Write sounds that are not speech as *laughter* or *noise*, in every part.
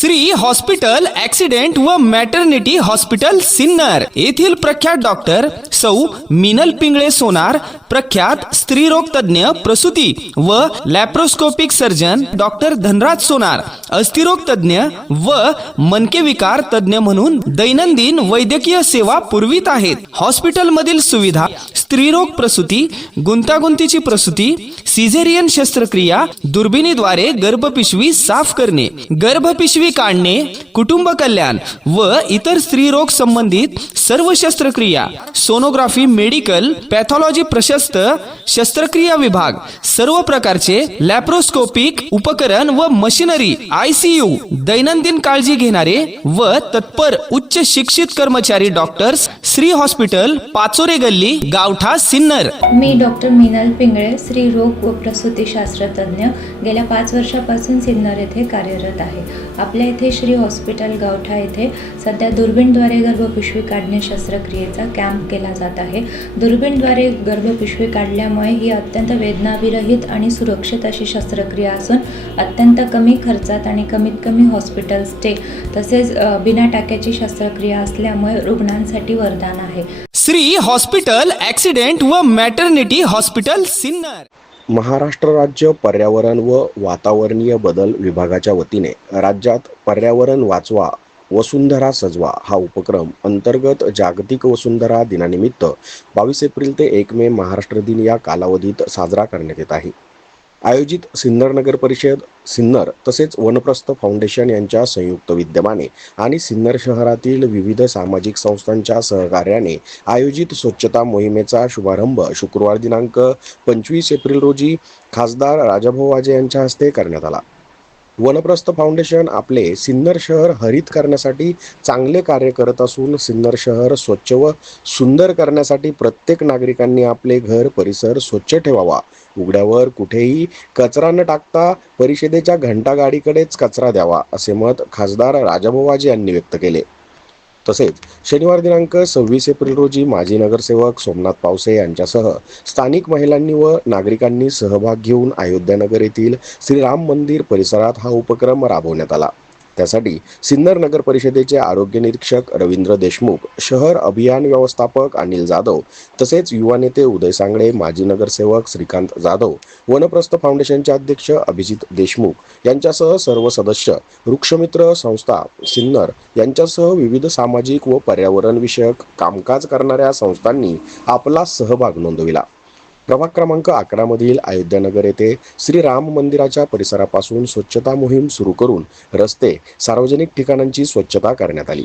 Shri hospital accident व maternity hospital Sinnar येथील प्रख्यात डॉक्टर सौ मिनल पिंगळे सोनार प्रख्यात स्त्रीरोग तज्ज्ञ प्रसूती व laparoscopic surgeon doctor Dhanraj Sonar अस्थिरोग तज्ज्ञ व मनके विकार तज्ज्ञ म्हणून दैनंदिन वैद्यकीय सेवा पुरवित आहेत. हॉस्पिटलमधील सुविधा स्त्रीरोग प्रसूती गुंतागुंतीची प्रसूती सिझेरियन शस्त्रक्रिया दुर्बिणीद्वारे गर्भपिशवी साफ करणे गर्भपिशवी काढणे कुटुंब कल्याण व इतर स्त्रीरोग संबंधित सर्व शस्त्रक्रिया. सोनोग्राफी मेडिकल पॅथॉलॉजी प्रशस्त शस्त्रक्रिया विभाग सर्व प्रकारचे लॅप्रोस्कोपिक उपकरण व मशिनरी आयसीयू दैनंदिन काळजी घेणारे व तत्पर उच्च शिक्षित कर्मचारी डॉक्टर्स श्री हॉस्पिटल पाचोरे गल्ली गावठा सिन्नर. मी डॉक्टर मीनल पिंगळे स्त्री रोग व प्रसूतीशास्त्र तज्ज्ञ गेल्या पाच वर्षापासून सिन्नर येथे कार्यरत आहे. आपल्या आपल्या इथे श्री हॉस्पिटल गावठा येथे सध्या दुर्बीणद्वारे गर्भपिशवी काढणे शस्त्रक्रियेचा कॅम्प केला जात आहे. दुर्बीणद्वारे गर्भपिशवी काढल्यामुळे ही अत्यंत वेदनाविरहित आणि सुरक्षित अशी शस्त्रक्रिया असून अत्यंत कमी खर्चात आणि कमीत कमी हॉस्पिटल स्टे तसेच बिना टाक्याची शस्त्रक्रिया असल्यामुळे रुग्णांसाठी वरदान आहे. श्री हॉस्पिटल ॲक्सिडेंट व मॅटर्निटी हॉस्पिटल सिन्नर. महाराष्ट्र राज्य पर्यावरण व वातावरणीय बदल विभागाच्या वतीने राज्यात पर्यावरण वाचवा वसुंधरा सजवा हा उपक्रम अंतर्गत जागतिक वसुंधरा दिनानिमित्त बावीस एप्रिल ते एक मे महाराष्ट्र दिन या कालावधीत साजरा करण्यात येत आहे. आयोजित सिन्नर नगर परिषद सिन्नर तसेच वनप्रस्थ फाउंडेशन यांच्या संयुक्त विद्यमाने आणि सिन्नर शहरातील विविध सामाजिक संस्थांच्या सहकार्याने आयोजित स्वच्छता मोहिमेचा शुभारंभ शुक्रवार दिनांक पंचवीस एप्रिल रोजी खासदार राजाभाऊ वाजे यांच्या हस्ते करण्यात आला. वनप्रस्थ फाउंडेशन आपले सिन्नर शहर हरित करण्यासाठी चांगले कार्य करत असून सिन्नर शहर स्वच्छ व सुंदर करण्यासाठी प्रत्येक नागरिकांनी आपले घर परिसर स्वच्छ ठेवावा. उघड्यावर कुठेही कचरा न टाकता परिषदेच्या घंटागाडीकडेच कचरा द्यावा असे मत खासदार राजाभाऊ यांनी व्यक्त केले. तसेच शनिवार दिनांक सव्वीस एप्रिल रोजी माजी नगरसेवक सोमनाथ पावसे यांच्यासह स्थानिक महिलांनी व नागरिकांनी सहभाग घेऊन अयोध्यानगर येथील श्रीराम मंदिर परिसरात हा उपक्रम राबवण्यात आला. त्यासाठी सिन्नर नगर परिषदेचे आरोग्य निरीक्षक रवींद्र देशमुख शहर अभियान व्यवस्थापक अनिल जाधव तसेच युवा नेते उदय सांगळे माजी नगरसेवक श्रीकांत जाधव वनप्रस्थ फाउंडेशनचे अध्यक्ष अभिजित देशमुख यांच्यासह सर्व सदस्य वृक्षमित्र संस्था सिन्नर यांच्यासह विविध सामाजिक व पर्यावरण विषयक कामकाज करणाऱ्या संस्थांनी आपला सहभाग नोंदविला. प्रभाग क्रमांक अकरा मधील अयोध्यानगर येथे श्रीराम मंदिराच्या परिसरापासून स्वच्छता मोहीम सुरू करून रस्ते सार्वजनिक ठिकाणांची स्वच्छता करण्यात आली.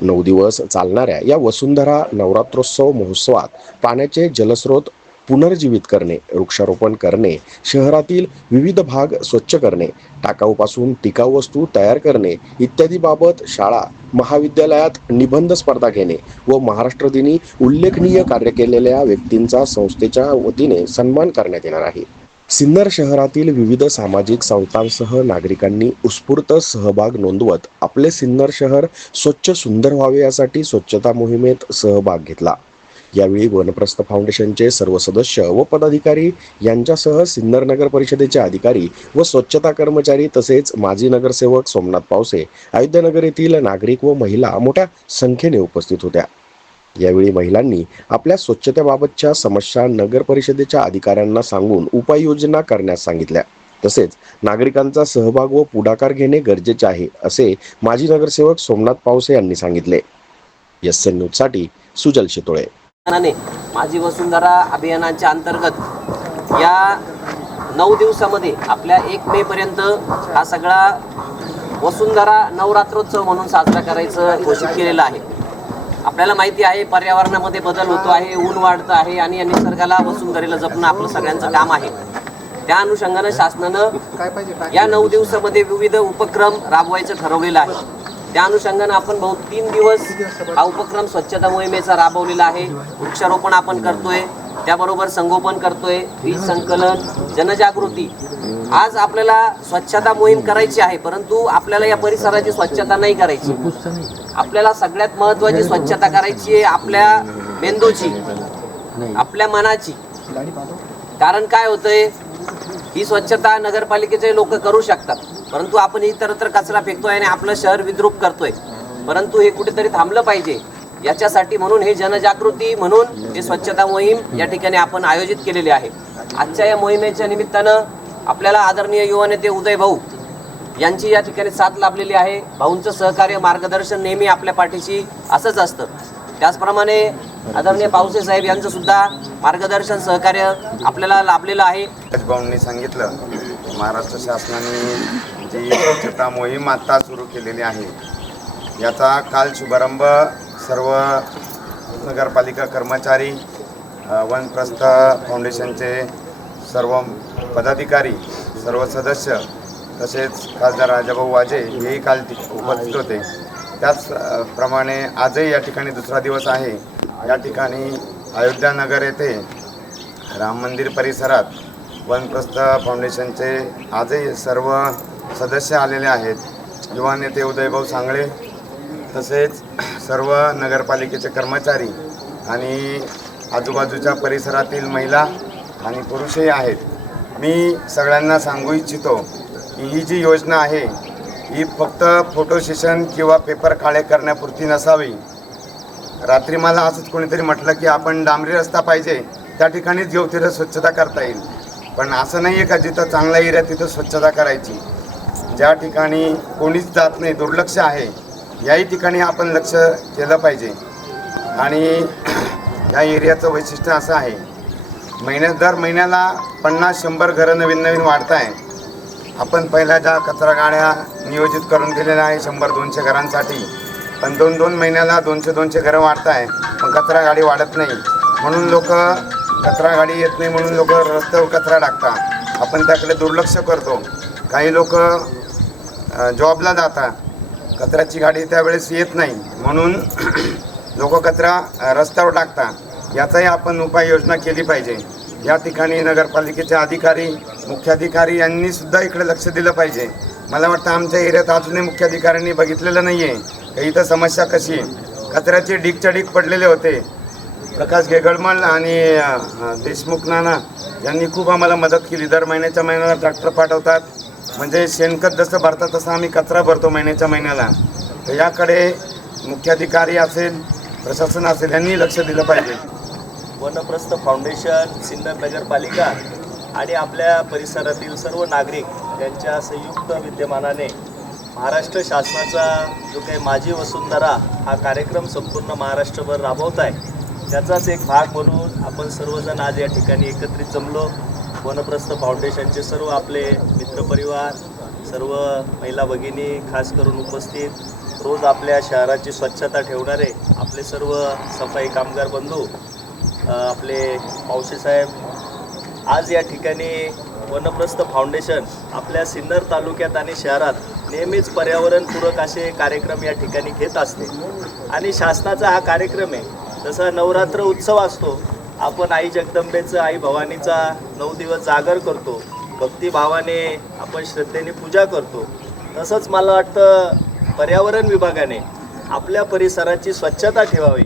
नऊ दिवस चालणाऱ्या या वसुंधरा नवरात्रोत्सव महोत्सवात पाण्याचे जलस्रोत पुनर्जीवित करणे वृक्षारोपण करणे शहरातील विविध भाग स्वच्छ करणे टाकाऊपासून टिकाऊ वस्तू तयार करणे इत्यादी बाबत शाळा महाविद्यालयात निबंध स्पर्धा घेणे व महाराष्ट्र दिनी उल्लेखनीय कार्य केलेल्या व्यक्तींचा संस्थेच्या वतीने सन्मान करण्यात येणार आहे. सिन्नर शहरातील विविध सामाजिक संस्थांसह नागरिकांनी उत्स्फूर्त सहभाग नोंदवत आपले सिन्नर शहर स्वच्छ सुंदर व्हावे यासाठी स्वच्छता मोहिमेत सहभाग घेतला. यावेळी वनप्रस्थ फाउंडेशनचे सर्व सदस्य व पदाधिकारी यांच्यासह सिन्नर नगर परिषदेचे अधिकारी व स्वच्छता कर्मचारी तसेच माजी नगरसेवक सोमनाथ पावसे अयोध्यानगर येथील नागरिक व महिला मोठ्या संख्येने उपस्थित होत्या. यावेळी महिलांनी आपल्या स्वच्छतेबाबतच्या समस्या नगर परिषदेच्या अधिकाऱ्यांना सांगून उपाययोजना करण्यास सांगितल्या. तसेच नागरिकांचा सहभाग व पुढाकार घेणे गरजेचे आहे असे माजी नगरसेवक सोमनाथ पावसे यांनी सांगितले. एस एन न्यूजसाठी सुजल शितोळे. माझी वसुंधरा अभियानाच्या अंतर्गत या नऊ दिवसामध्ये आपल्या एक मे पर्यंत हा सगळा वसुंधरा नवरात्रोत्सव म्हणून साजरा करायचं घोषित केलेलं आहे. आपल्याला माहिती आहे पर्यावरणामध्ये बदल होतो आहे ऊन वाढतं आहे आणि या निसर्गाला वसुंधरेला जपणं आपलं सगळ्यांचं काम आहे. त्या अनुषंगानं शासनानं या नऊ दिवसामध्ये विविध उपक्रम राबवायचं ठरवलेलं आहे. त्या अनुषंगाने आपण भाऊ तीन दिवस हा उपक्रम स्वच्छता मोहिमेचा राबवलेला आहे. वृक्षारोपण आपण करतोय. त्याबरोबर संगोपन करतोय. वीज संकलन जनजागृती. आज आपल्याला स्वच्छता मोहीम करायची आहे परंतु आपल्याला या परिसराची स्वच्छता नाही करायची. आपल्याला सगळ्यात महत्वाची स्वच्छता करायची आहे आपल्या मेंदूची आपल्या मनाची. कारण काय होतंय? ही स्वच्छता नगरपालिकेचे लोक करू शकतात. परंतु आपण इतरत्र कचरा फेकतोय आणि आपलं शहर विद्रूप करतोय. परंतु हे कुठेतरी थांबलं पाहिजे. याच्यासाठी म्हणून हे जनजागृती म्हणून हे स्वच्छता मोहीम या ठिकाणी आपण आयोजित केलेली आहे. आजच्या या मोहिमेच्या निमित्तानं आपल्याला आदरणीय युवा नेते उदय भाऊ यांची या ठिकाणी साथ लाभलेली आहे. भाऊंचं सहकार्य मार्गदर्शन नेहमी आपल्या पाठीशी असंच असतं. त्याचप्रमाणे आदरणीय पावसे साहेब यांचं सुद्धा मार्गदर्शन सहकार्य आपल्याला लाभलेलं आहे. भाऊंनी सांगितलं महाराष्ट्र शासनाने जी स्वच्छता मोहीम आता सुरू केलेली आहे. याचा काल शुभारंभ सर्व नगरपालिका कर्मचारी वनप्रस्थ फाउंडेशनचे सर्व पदाधिकारी सर्व सदस्य तसेच खासदार राजाभाऊ वाजे हेही काल उपस्थित होते. त्याच प्रमाणे आजही या ठिकाणी दुसरा दिवस आहे. या ठिकाणी अयोध्यानगर येथे राम मंदिर परिसरात वनप्रस्थ फाउंडेशनचे आजही सर्व सदस्य आलेले आहेत. युवा नेते उदयभाऊ सांगळे तसेच सर्व नगरपालिकेचे कर्मचारी आणि आजूबाजूच्या परिसरातील महिला आणि पुरुषही आहेत. मी सगळ्यांना सांगू इच्छितो की ही जी योजना आहे ही फक्त फोटो सेशन किंवा पेपर काळे करण्यापुरती नसावी. रात्री मला असंच कोणीतरी म्हटलं की आपण डांबरी रस्ता पाहिजे त्या ठिकाणीच घेऊ तिथं स्वच्छता करता येईल. पण असं नाही आहे का जिथं चांगला एरिया तिथं स्वच्छता करायची? ज्या ठिकाणी कोणीच जात नाही दुर्लक्ष आहे याही ठिकाणी आपण लक्ष केलं पाहिजे. आणि या एरियाचं वैशिष्ट्य असं आहे महिन्यात दर महिन्याला पन्नास शंभर घरं नवीन नवीन वाढत आहे आपण पहिल्या ज्या कचरा गाड्या नियोजित करून दिलेल्या आहे शंभर दोनशे घरांसाठी पण दोन दोन महिन्याला दोनशे दोनशे घरं वाढत आहे पण कचरा गाडी वाढत नाही. म्हणून लोक कचरा गाडी येत नाही म्हणून लोक रस्त्यावर कचरा टाकतात. आपण त्याकडे दुर्लक्ष करतो. काही लोक जॉबला जाता. कचऱ्याची गाडी त्यावेळेस येत नाही. म्हणून *clears throat* लोक कचरा रस्त्यावर टाकतात याचाही आपण उपाययोजना केली पाहिजे. या ठिकाणी नगरपालिकेचे अधिकारी मुख्याधिकारी यांनी सुद्धा इकडे लक्ष दिलं पाहिजे. मला वाटतं आमच्या एरियात अजूनही मुख्याधिकाऱ्यांनी बघितलेलं नाही आहे इथं समस्या कशी? आहे कचऱ्याचे ढीकच्या ढीक पडलेले होते. प्रकाश गेगळमल आणि देशमुख नाना यांनी खूप आम्हाला मदत केली. दर महिन्याच्या महिन्याला ट्रॅक्टर पाठवतात. म्हणजे शेणखत जसं भरतात तसं आम्ही कचरा भरतो महिन्याच्या महिन्याला. तर याकडे मुख्याधिकारी असेल प्रशासन असेल यांनी लक्ष दिलं पाहिजे. वनप्रस्थ फाउंडेशन सिन्नर नगरपालिका आणि आपल्या परिसरातील सर्व नागरिक यांच्या संयुक्त विद्यमानाने महाराष्ट्र शासनाचा जो काही माझी वसुंधरा हा कार्यक्रम संपूर्ण महाराष्ट्रभर राबवत आहे त्याचाच एक भाग म्हणून आपण सर्वजण आज या ठिकाणी एकत्रित जमलो. वनप्रस्थ फाउंडेशनचे सर्व आपले मित्रपरिवार सर्व महिला भगिनी खास करून उपस्थित रोज आपल्या शहराची स्वच्छता ठेवणारे आपले सर्व सफाई कामगार बंधू आपले पावशेसाहेब आज या ठिकाणी वनप्रस्थ फाउंडेशन आपल्या सिन्नर तालुक्यात आणि शहरात नेहमीच पर्यावरणपूरक असे कार्यक्रम या ठिकाणी घेत असते. आणि शासनाचा हा कार्यक्रम आहे. जसा नवरात्र उत्सव असतो आपण आई जगदंबेचं आई भवानीचा नऊ दिवस जागर करतो. भक्तिभावाने आपण श्रद्धेने पूजा करतो. तसंच मला वाटतं पर्यावरण विभागाने आपल्या परिसराची स्वच्छता ठेवावी.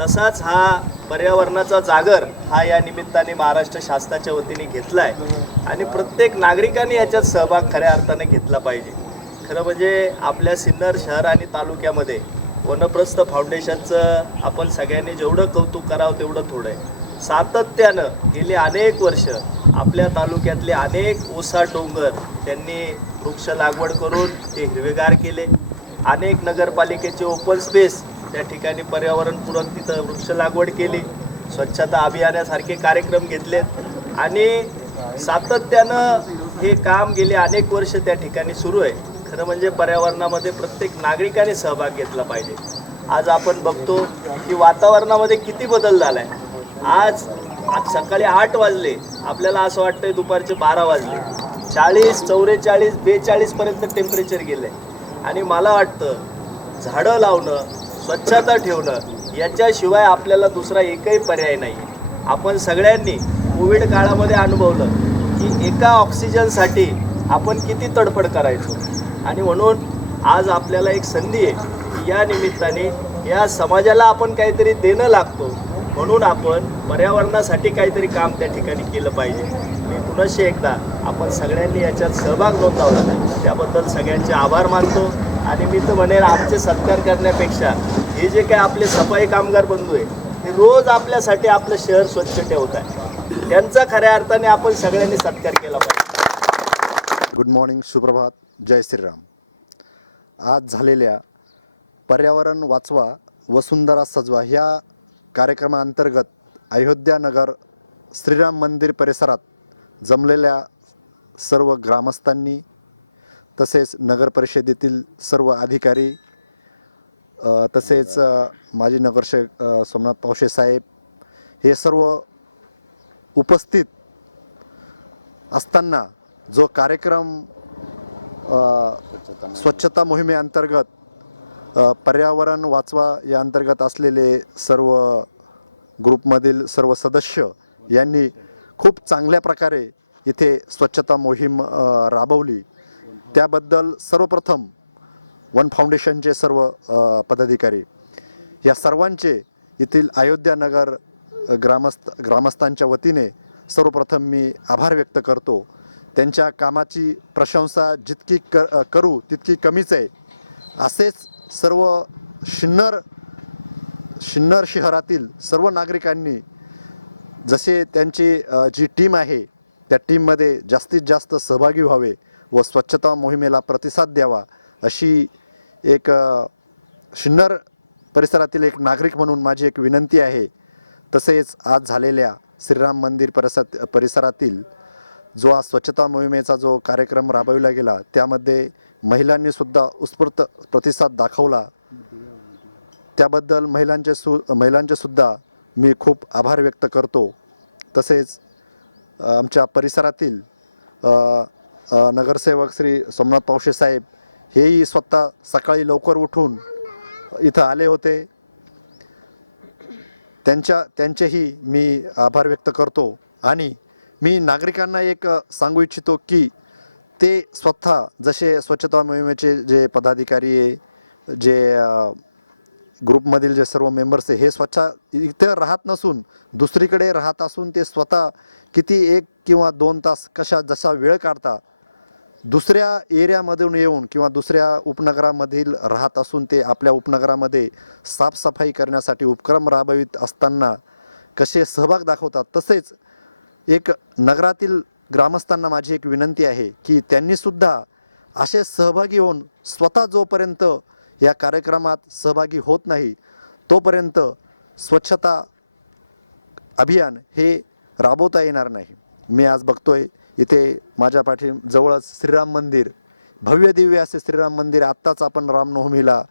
तसाच हा पर्यावरणाचा जागर हा या निमित्ताने महाराष्ट्र शासनाच्या वतीने घेतला आहे आणि प्रत्येक नागरिकाने याच्यात सहभाग खऱ्या अर्थाने घेतला पाहिजे. खरं म्हणजे आपल्या सिन्नर शहर आणि तालुक्यामध्ये वनप्रस्थ फाउंडेशनचं आपण सगळ्यांनी जेवढं कौतुक करावं तेवढं थोडं आहे. सातत्यानं गेले अनेक वर्ष आपल्या तालुक्यातले अनेक ओसा डोंगर त्यांनी वृक्ष लागवड करून ते हिरवेगार केले. अनेक नगरपालिकेचे ओपन स्पेस त्या ठिकाणी पर्यावरणपूरक तिथं वृक्ष लागवड केली. स्वच्छता अभियानासारखे कार्यक्रम घेतलेत. आणि सातत्यानं हे काम गेले अनेक वर्ष त्या ठिकाणी सुरू आहे. खरं म्हणजे पर्यावरणामध्ये प्रत्येक नागरिकाने सहभाग घेतला पाहिजे. आज आपण बघतो की वातावरणामध्ये किती बदल झाला आहे आज आज सकाळी आठ वाजले. आपल्याला असं वाटतंय दुपारचे बारा वाजले. चाळीस चौवेचाळीस बेचाळीसपर्यंत टेम्परेचर गेलं आहे आणि मला वाटतं झाडं लावणं स्वच्छता ठेवणं याच्याशिवाय आपल्याला दुसरा एकही पर्याय नाही. आपण सगळ्यांनी कोविड काळामध्ये अनुभवलं की एका ऑक्सिजनसाठी आपण किती तडफड करायचो. आणि म्हणून आज आपल्याला एक संधी आहे या निमित्ताने या समाजाला आपण काहीतरी देणं लागतो. म्हणून आपण पर्यावरणासाठी काहीतरी काम त्या ठिकाणी केलं पाहिजे. मी पुनशे एकदा आपण सगळ्यांनी याच्यात सहभाग नोंदवला. त्याबद्दल सगळ्यांचे आभार मानतो आणि मी तर म्हणेन आमचे सत्कार करण्यापेक्षा हे जे काय आपले सफाई कामगार बंधू आहे ते रोज आपल्यासाठी आपलं शहर स्वच्छ ठेवत आहे त्यांचा खऱ्या अर्थाने आपण सगळ्यांनी सत्कार केला पाहिजे. गुड मॉर्निंग सुप्रभात. जय श्रीराम. आज झालेल्या पर्यावरण वाचवा वसुंधरा सजवा ह्या कार्यक्रमाअंतर्गत अयोध्यानगर श्रीराम मंदिर परिसरात जमलेल्या सर्व ग्रामस्थांनी तसेच नगर परिषदेतील सर्व अधिकारी तसेच माजी नगरसेवक सोमनाथ पावशे साहेब हे सर्व उपस्थित असताना जो कार्यक्रम स्वच्छता मोहिमेअंतर्गत पर्यावरण वाचवा या अंतर्गत असलेले सर्व ग्रुपमधील सर्व सदस्य यांनी खूप चांगल्या प्रकारे इथे स्वच्छता मोहीम राबवली. त्याबद्दल सर्वप्रथम वन फाउंडेशनचे सर्व पदाधिकारी या सर्वांचे येथील अयोध्यानगर ग्रामस्थ ग्रामस्थांच्या वतीने सर्वप्रथम मी आभार व्यक्त करतो. त्यांच्या कामाची प्रशंसा जितकी क करू तितकी कमीच आहे. असेच सर्व शिन्नर शिन्नर शहरातील सर्व नागरिकांनी जसे त्यांची जी टीम आहे त्या टीममध्ये जास्तीत जास्त सहभागी व्हावे व स्वच्छता मोहिमेला प्रतिसाद द्यावा अशी एक शिन्नर परिसरातील एक नागरिक म्हणून माझी एक विनंती आहे. तसेच आज झालेल्या श्रीराम मंदिर परिसरात परिसरातील जो आज स्वच्छता मोहिमेचा जो कार्यक्रम राबविला गेला त्यामध्ये महिलांनी सुद्धा उत्स्फूर्त प्रतिसाद दाखवला. त्याबद्दल महिलांचे सु महिलांचे सुद्धा मी खूप आभार व्यक्त करतो. तसेच आमच्या परिसरातील नगरसेवक श्री सोमनाथ पावशे साहेब हेही स्वतः सकाळी लवकर उठून इथं आले होते. त्यांच्या त्यांचेही मी आभार व्यक्त करतो. आणि मी नागरिकांना एक सांगू इच्छितो की ते स्वतः जसे स्वच्छता मोहिमेचे जे पदाधिकारी आहे जे ग्रुपमधील जे सर्व मेंबर्स आहे हे स्वच्छ इथं राहत नसून दुसरीकडे राहत असून ते स्वतः किती एक किंवा दोन तास कशा जसा वेळ काढता दुसऱ्या एरियामधून येऊन किंवा दुसऱ्या उपनगरामधील राहत असून ते आपल्या उपनगरामध्ये साफसफाई करण्यासाठी उपक्रम राबवित असताना कसे सहभाग दाखवतात तसेच एक नगरातील ग्रामस्थांना माझी एक विनंती आहे की त्यांनीसुद्धा असे सहभागी होऊन स्वतः जोपर्यंत या कार्यक्रमात सहभागी होत नाही तोपर्यंत स्वच्छता अभियान हे राबवता येणार नाही. मी आज बघतोय इथे माझ्या पाठी जवळच श्रीराम मंदिर भव्य दिव्य असे श्रीराम मंदिर आत्ताच आपण रामनवमीला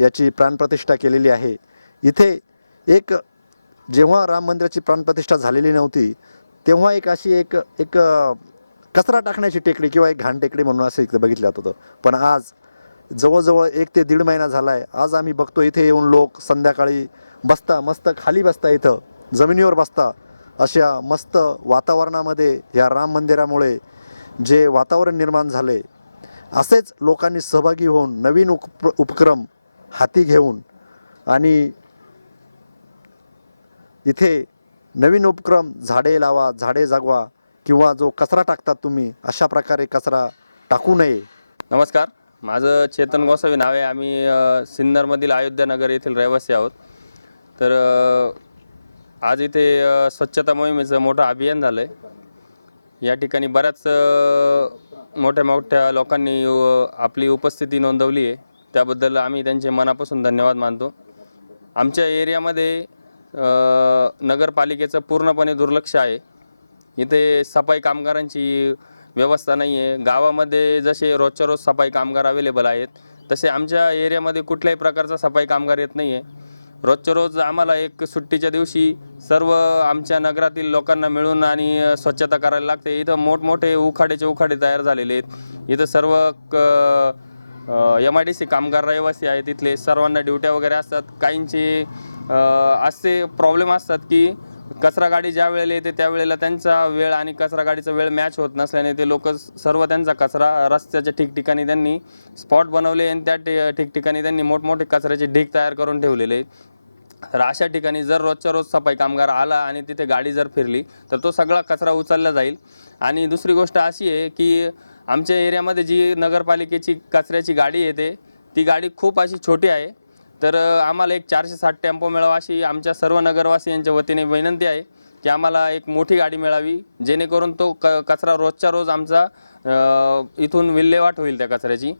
याची प्राणप्रतिष्ठा केलेली आहे. इथे एक जेव्हा राम मंदिराची प्राणप्रतिष्ठा झालेली नव्हती तेव्हा एक अशी एक एक कचरा टाकण्याची टेकडी किंवा एक घाण टेकडी म्हणून असं इथं बघितलं जात होतं. पण आज जवळजवळ एक ते दीड महिना झाला आहे आज आम्ही बघतो इथे येऊन लोक संध्याकाळी बसता मस्त खाली बसता इथं जमिनीवर बसता. अशा मस्त वातावरणामध्ये या राम मंदिरामुळे जे वातावरण निर्माण झाले असेच लोकांनी सहभागी होऊन नवीन उप उपक्रम हाती घेऊन आणि इथे नवीन उपक्रम झाडे लावा झाडे जागवा किंवा जो कचरा टाकतात तुम्ही अशा प्रकारे कचरा टाकू नये. नमस्कार. माझं चेतन गोसावी नाव आहे. आम्ही अ, सिन्नरमधील अयोध्यानगर येथील रहिवासी आहोत. तर अ, आज इथे अ, स्वच्छता मोहिमेचं मोठं अभियान झालं आहे या ठिकाणी बऱ्याच अ, मोठ्या मोठ्या लोकांनी अ, आपली उपस्थिती नोंदवली आहे. त्याबद्दल आम्ही त्यांचे मनापासून धन्यवाद मानतो. आमच्या एरियामध्ये नगरपालिकेचं पूर्णपणे दुर्लक्ष आहे. इथे सफाई कामगारांची व्यवस्था नाही आहे गावामध्ये जसे रोजच्या रोज सफाई कामगार अवेलेबल आहेत तसे आमच्या एरियामध्ये कुठल्याही प्रकारचा सफाई कामगार येत नाही आहे रोजच्या रोज आम्हाला एक सुट्टीच्या दिवशी सर्व आमच्या नगरातील लोकांना मिळून आणि स्वच्छता करायला लागते. इथं मोठमोठे उखाडेचे उखाडे तयार झालेले आहेत. इथं सर्व एम आय डी सी कामगार रहिवासी आहेत. तिथले सर्वांना ड्युट्या वगैरे असतात. काहींची असे प्रॉब्लेम असतात की कचरा गाडी ज्या वेळेला येते त्यावेळेला त्यांचा वेळ आणि कचरा गाडीचा वेळ मॅच होत नसल्याने ते लोक सर्व त्यांचा कचरा रस्त्याच्या ठिकठिकाणी त्यांनी स्पॉट बनवले आणि त्या ठिकठिकाणी त्यांनी मोठमोठे कचऱ्याचे ढीग तयार करून ठेवलेले. तर अशा ठिकाणी जर रोजच्या रोज सफाई कामगार आला आणि तिथे गाडी जर फिरली तर तो सगळा कचरा उचलला जाईल. आणि दुसरी गोष्ट अशी आहे की आमच्या एरियामध्ये जी नगरपालिकेची कचऱ्याची गाडी येते ती गाडी खूप अशी छोटी आहे. तर आम्हाला एक चारशे साठ टेम्पो मिळावा अशी आमच्या सर्व नगरवासियांच्या वतीने विनंती आहे की आम्हाला एक मोठी गाडी मिळावी जेणेकरून तो क कचरा रोजच्या रोज आमचा इथून विल्हेवाट होईल त्या कचऱ्याची.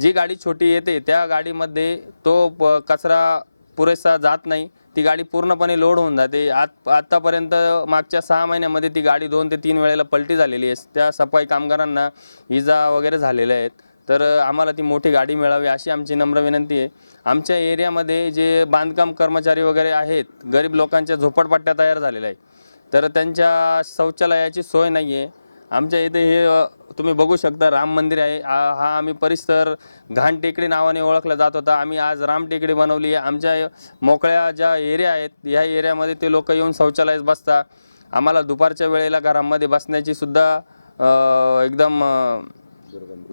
जी गाडी छोटी येते त्या गाडीमध्ये तो प- कचरा पुरेसा जात नाही. ती गाडी पूर्णपणे लोड होऊन जाते. आत आत्तापर्यंत मागच्या सहा महिन्यामध्ये ती गाडी दोन ते तीन वेळेला पलटी झालेली आहे. त्या सफाई कामगारांना इजा वगैरे झालेल्या आहेत. तर आम्हाला ती मोठी गाडी मिळावी अशी आमची नम्र विनंती आहे. आमच्या एरियामध्ये जे बांधकाम कर्मचारी वगैरे आहेत गरीब लोकांच्या झोपडपट्ट्या तयार झालेल्या आहे तर त्यांच्या शौचालयाची सोय नाही आहे. आमच्या इथे हे तुम्ही बघू शकता राम मंदिर आहे. हा आम्ही परिसर घाण टेकडी नावाने ओळखला जात होता. आम्ही आज राम टेकडी बनवली आहे. आमच्या मोकळ्या ज्या एरिया आहेत या एरियामध्ये ते लोक येऊन शौचालयात बसता आम्हाला दुपारच्या वेळेला घरामध्ये बसण्याची सुद्धा एकदम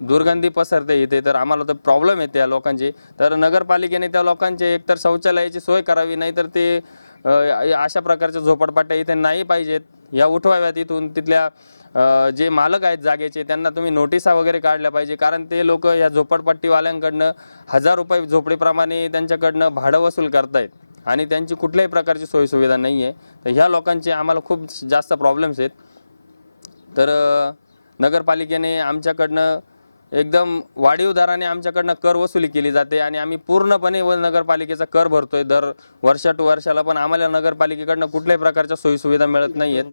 दुर्गंधी पसरते इथे तर आम्हाला तर प्रॉब्लेम येते या लोकांचे. तर नगरपालिकेने त्या लोकांचे एकतर शौचालयाची सोय करावी नाही तर ते अशा प्रकारच्या झोपडपट्ट्या इथे नाही पाहिजेत. या उठवाव्यात इथून तिथल्या जे मालक आहेत जागेचे त्यांना तुम्ही नोटिसा वगैरे काढल्या पाहिजे. कारण ते लोक या झोपडपट्टीवाल्यांकडनं हजार रुपये झोपडीप्रमाणे त्यांच्याकडनं भाडं वसूल करतायत. आणि त्यांची कुठल्याही प्रकारची सोयीसुविधा नाही आहे तर ह्या लोकांचे आम्हाला खूप जास्त प्रॉब्लेम्स आहेत. तर नगरपालिकेने आमच्याकडनं एकदम वाढीव दराने आमच्याकडनं कर वसुली केली जाते आणि आम्ही पूर्णपणे व नगरपालिकेचा कर भरतोय. दर वर्षा टू वर्षाला पण आम्हाला नगरपालिकेकडनं कुठल्याही प्रकारच्या सोयीसुविधा मिळत नाही आहेत